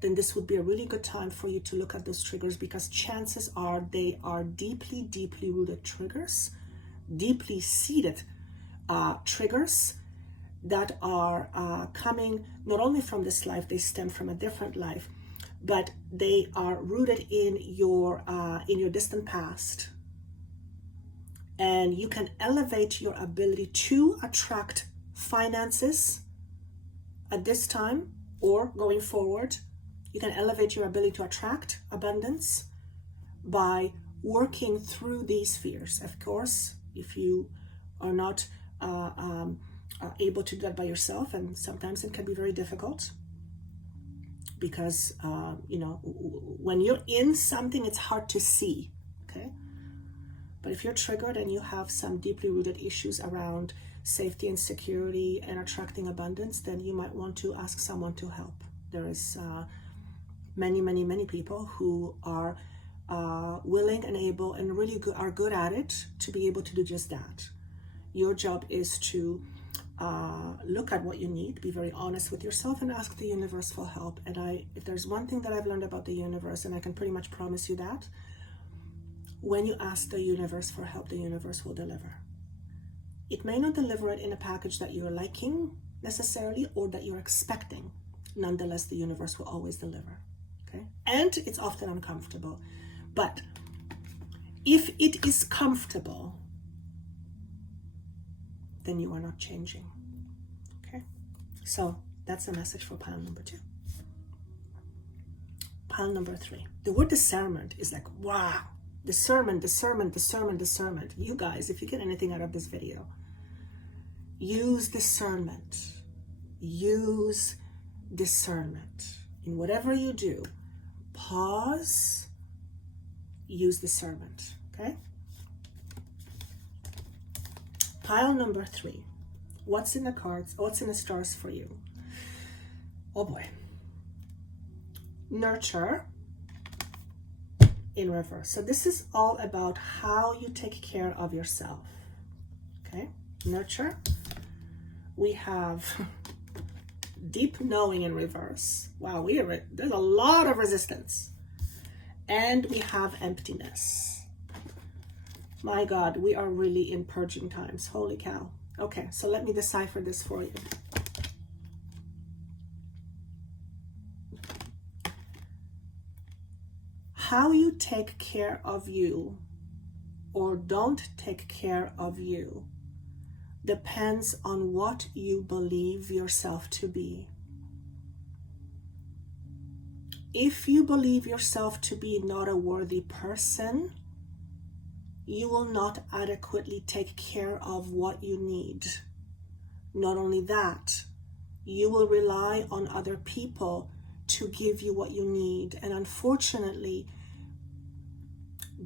then this would be a really good time for you to look at those triggers, because chances are they are deeply, deeply rooted triggers, deeply seated triggers that are coming not only from this life, they stem from a different life, but they are rooted in your distant past. And you can elevate your ability to attract finances at this time or going forward. You can elevate your ability to attract abundance by working through these fears. Of course, if you are not able to do that by yourself, and sometimes it can be very difficult, because when you're in something, it's hard to see, okay? But if you're triggered and you have some deeply rooted issues around safety and security and attracting abundance, then you might want to ask someone to help. There is many people who are willing and able and really are good at it to be able to do just that. Your job is to look at what you need, be very honest with yourself, and ask the universe for help. And if there's one thing that I've learned about the universe, and I can pretty much promise you that, when you ask the universe for help, the universe will deliver. It may not deliver it in a package that you're liking necessarily or that you're expecting. Nonetheless, the universe will always deliver, okay? And it's often uncomfortable. But if it is comfortable, then you are not changing, okay? So that's the message for pile number 2. Pile number 3. The word discernment is like, wow. Discernment. You guys, if you get anything out of this video, use discernment. Use discernment. In whatever you do, pause, use discernment, okay? Pile number 3. What's in the cards? What's in the stars for you? Oh boy. Nurture in reverse. So this is all about how you take care of yourself, okay? Nurture. We have deep knowing in reverse. Wow, there's a lot of resistance. And we have emptiness. My God, we are really in purging times. Holy cow. Okay, so let me decipher this for you. How you take care of you or don't take care of you depends on what you believe yourself to be. If you believe yourself to be not a worthy person, you will not adequately take care of what you need. Not only that, you will rely on other people to give you what you need. And unfortunately,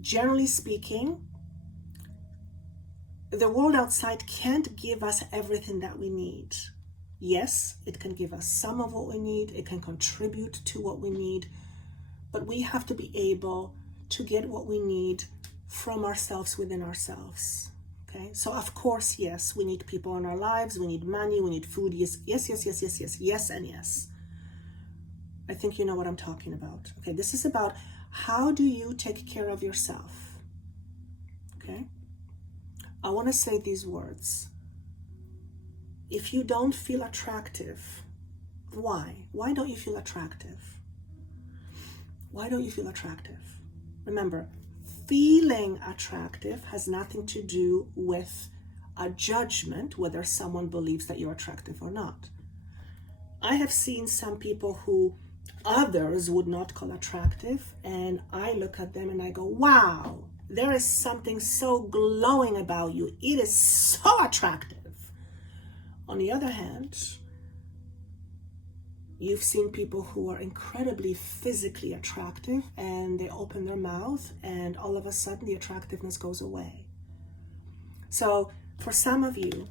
generally speaking, the world outside can't give us everything that we need. Yes, it can give us some of what we need. It can contribute to what we need. But we have to be able to get what we need from ourselves, within ourselves. Okay? So of course, yes, we need people in our lives. We need money. We need food. Yes, and yes. I think you know what I'm talking about. Okay, this is about how do you take care of yourself? Okay? I want to say these words. If you don't feel attractive, why? Why don't you feel attractive? Why don't you feel attractive? Remember, feeling attractive has nothing to do with a judgment whether someone believes that you're attractive or not. I have seen some people who others would not call attractive, and I look at them and I go, wow, there is something so glowing about you. It is so attractive. On the other hand, you've seen people who are incredibly physically attractive and they open their mouth and all of a sudden the attractiveness goes away. So for some of you,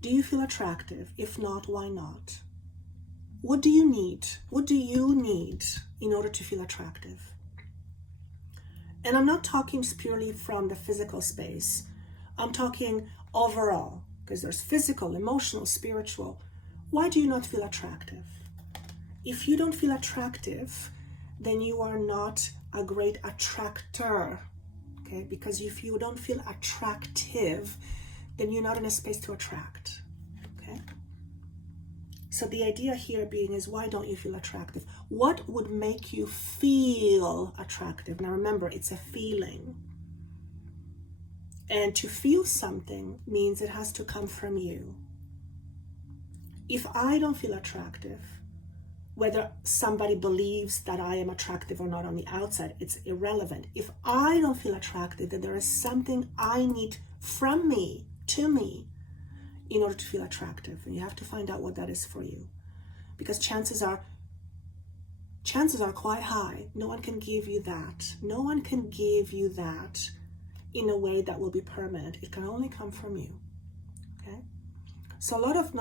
do you feel attractive? If not, why not? What do you need? What do you need in order to feel attractive? And I'm not talking purely from the physical space. I'm talking overall, because there's physical, emotional, spiritual. Why do you not feel attractive? If you don't feel attractive, then you are not a great attractor, okay? Because if you don't feel attractive, then you're not in a space to attract, okay? So the idea here being is, why don't you feel attractive? What would make you feel attractive? Now remember, it's a feeling. And to feel something means it has to come from you. If I don't feel attractive, whether somebody believes that I am attractive or not on the outside, it's irrelevant. If I don't feel attractive, then there is something I need from me, to me, in order to feel attractive. And you have to find out what that is for you. Because chances are quite high, no one can give you that. No one can give you that in a way that will be permanent. It can only come from you, okay? So a lot of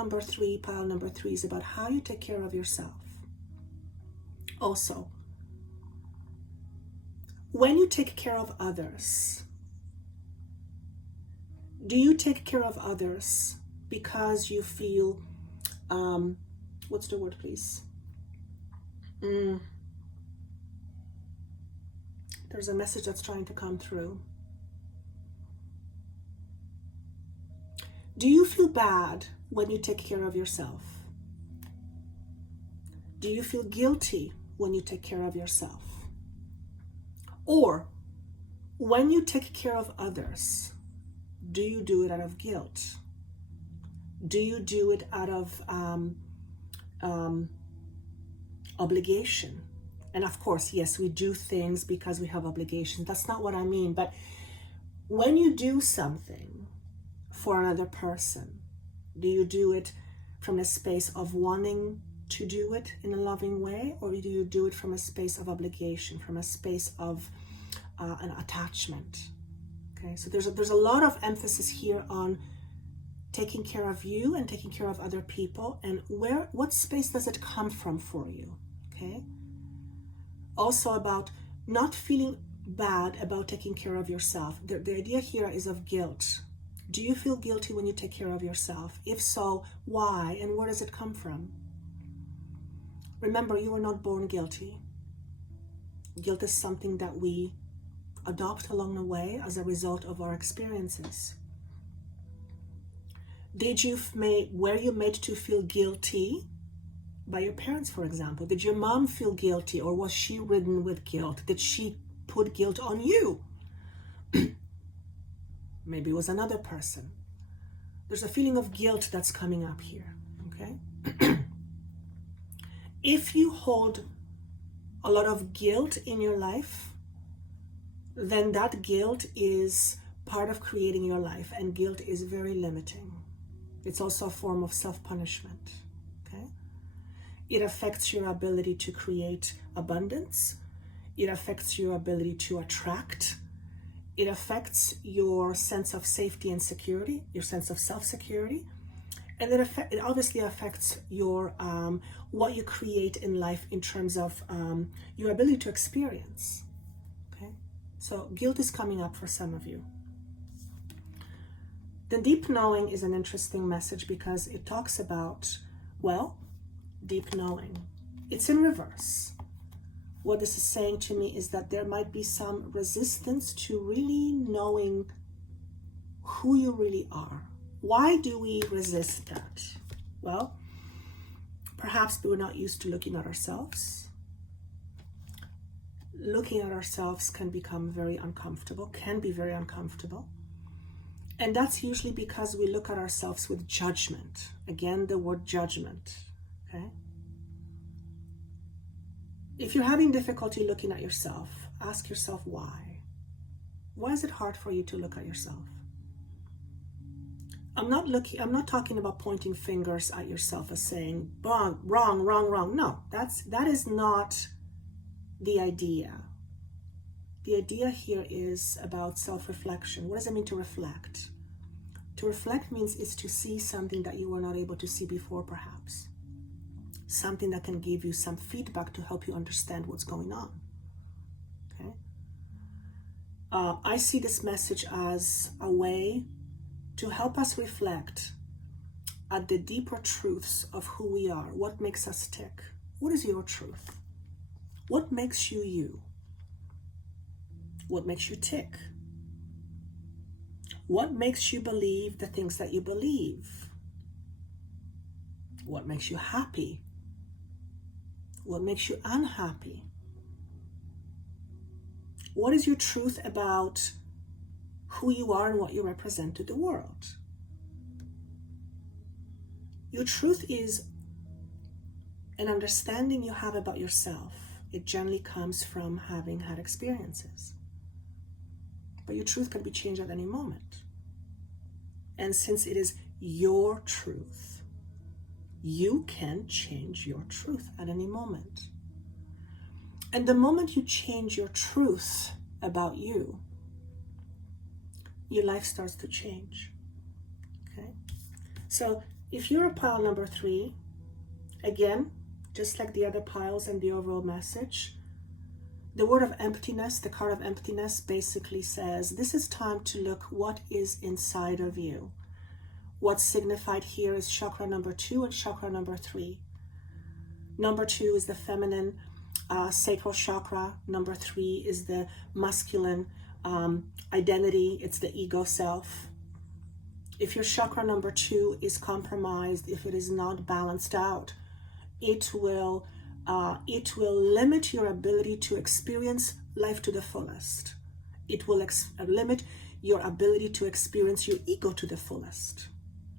pile number three is about how you take care of yourself. Also, when you take care of others, do you take care of others because you feel, what's the word, please? There's a message that's trying to come through. Do you feel bad when you take care of yourself? Do you feel guilty when you take care of yourself? Or when you take care of others, do you do it out of guilt? Do you do it out of obligation? And of course, yes, we do things because we have obligations. That's not what I mean. But when you do something for another person, do you do it from a space of wanting to do it in a loving way, or do you do it from a space of obligation, from a space of an attachment? Okay, so there's a lot of emphasis here on taking care of you and taking care of other people, and what space does it come from for you? Okay. Also about not feeling bad about taking care of yourself. The idea here is of guilt. Do you feel guilty when you take care of yourself? If so, why and where does it come from? Remember, you were not born guilty. Guilt is something that we adopt along the way as a result of our experiences. Were you made to feel guilty by your parents, for example? Did your mom feel guilty, or was she ridden with guilt? Did she put guilt on you? Maybe it was another person. There's a feeling of guilt that's coming up here, okay? If you hold a lot of guilt in your life, then that guilt is part of creating your life, and guilt is very limiting. It's also a form of self-punishment, okay? It affects your ability to create abundance. It affects your ability to attract. It affects your sense of safety and security, your sense of self-security. And it obviously affects your what you create in life in terms of your ability to experience, okay? So guilt is coming up for some of you. The deep knowing is an interesting message because it talks about, well, deep knowing. It's in reverse. What this is saying to me is that there might be some resistance to really knowing who you really are. Why do we resist that? Well, perhaps we're not used to looking at ourselves. Looking at ourselves can be very uncomfortable. And that's usually because we look at ourselves with judgment. Again, the word judgment, okay? If you're having difficulty looking at yourself, ask yourself why. Why is it hard for you to look at yourself? I'm not talking about pointing fingers at yourself as saying wrong. No, that is not the idea. The idea here is about self-reflection. What does it mean to reflect? To reflect means is to see something that you were not able to see before, perhaps. Something that can give you some feedback to help you understand what's going on. Okay? I see this message as a way to help us reflect at the deeper truths of who we are. What makes us tick? What is your truth? What makes you you? What makes you tick? What makes you believe the things that you believe? What makes you happy? What makes you unhappy? What is your truth about who you are and what you represent to the world? Your truth is an understanding you have about yourself. It generally comes from having had experiences. But your truth can be changed at any moment. And since it is your truth, you can change your truth at any moment. And the moment you change your truth about you, your life starts to change. Okay? So if you're a pile number 3, again, just like the other piles and the overall message, the word of emptiness, the card of emptiness, basically says this is time to look what is inside of you. What's signified here is chakra number 2 and chakra number 3. Number 2 is the feminine sacral chakra. Number 3 is the masculine identity. It's the ego self. If your chakra number 2 is compromised, if it is not balanced out, it will limit your ability to experience life to the fullest. It will limit your ability to experience your ego to the fullest.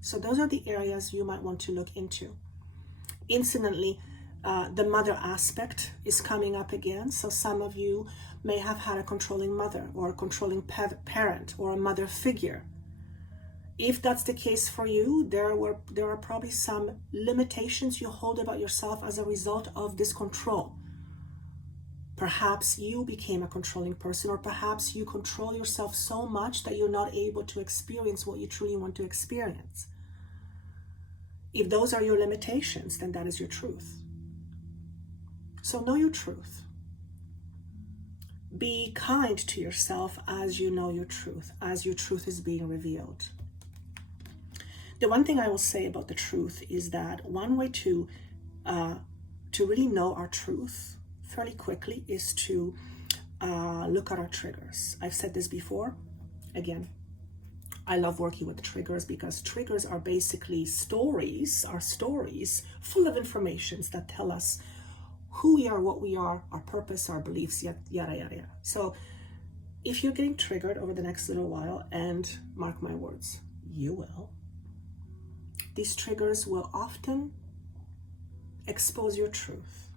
So those are the areas you might want to look into. Incidentally, the mother aspect is coming up again. So some of you may have had a controlling mother or a controlling parent or a mother figure. If that's the case for you, there are probably some limitations you hold about yourself as a result of this control. Perhaps you became a controlling person, or perhaps you control yourself so much that you're not able to experience what you truly want to experience. If those are your limitations, then that is your truth. So know your truth. Be kind to yourself as you know your truth, as your truth is being revealed. The one thing I will say about the truth is that one way to really know our truth fairly quickly is to look at our triggers. I've said this before. Again, I love working with triggers because triggers are basically stories full of informations that tell us who we are, what we are, our purpose, our beliefs, yada, yada, yada. So if you're getting triggered over the next little while, and mark my words, you will, these triggers will often expose your truth.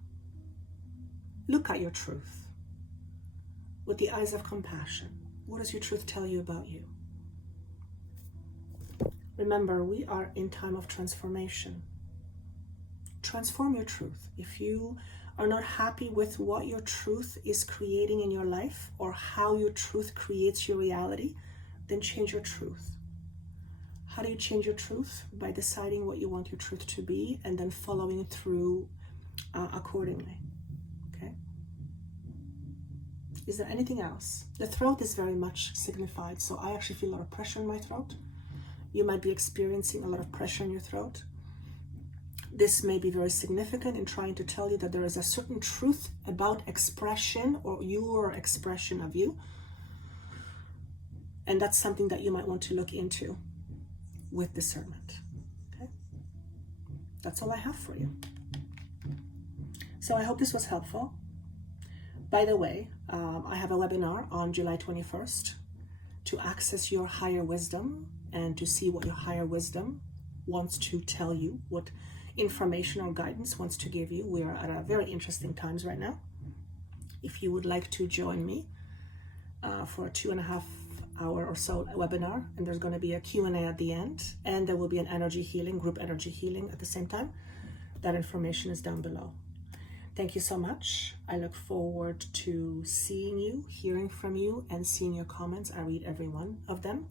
Look at your truth with the eyes of compassion. What does your truth tell you about you? Remember, we are in time of transformation. Transform your truth. If you are not happy with what your truth is creating in your life or how your truth creates your reality, then change your truth. How do you change your truth? By deciding what you want your truth to be and then following through accordingly. Okay? Is there anything else? The throat is very much signified, so I actually feel a lot of pressure in my throat. You might be experiencing a lot of pressure in your throat. This may be very significant in trying to tell you that there is a certain truth about expression or your expression of you. And that's something that you might want to look into with discernment. Okay? That's all I have for you. So I hope this was helpful. By the way, I have a webinar on July 21st to access your higher wisdom and to see what your higher wisdom wants to tell you, what information or guidance wants to give you. We are at a very interesting times right now. If you would like to join me for a 2.5 hour or so webinar, and there's going to be a Q&A at the end, and there will be an energy healing, group energy healing at the same time. That information is down below. Thank you so much. I look forward to seeing you, hearing from you, and seeing your comments. I read every one of them.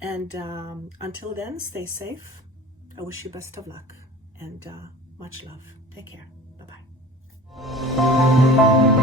And until then, stay safe. I wish you best of luck and much love. Take care. Bye-bye.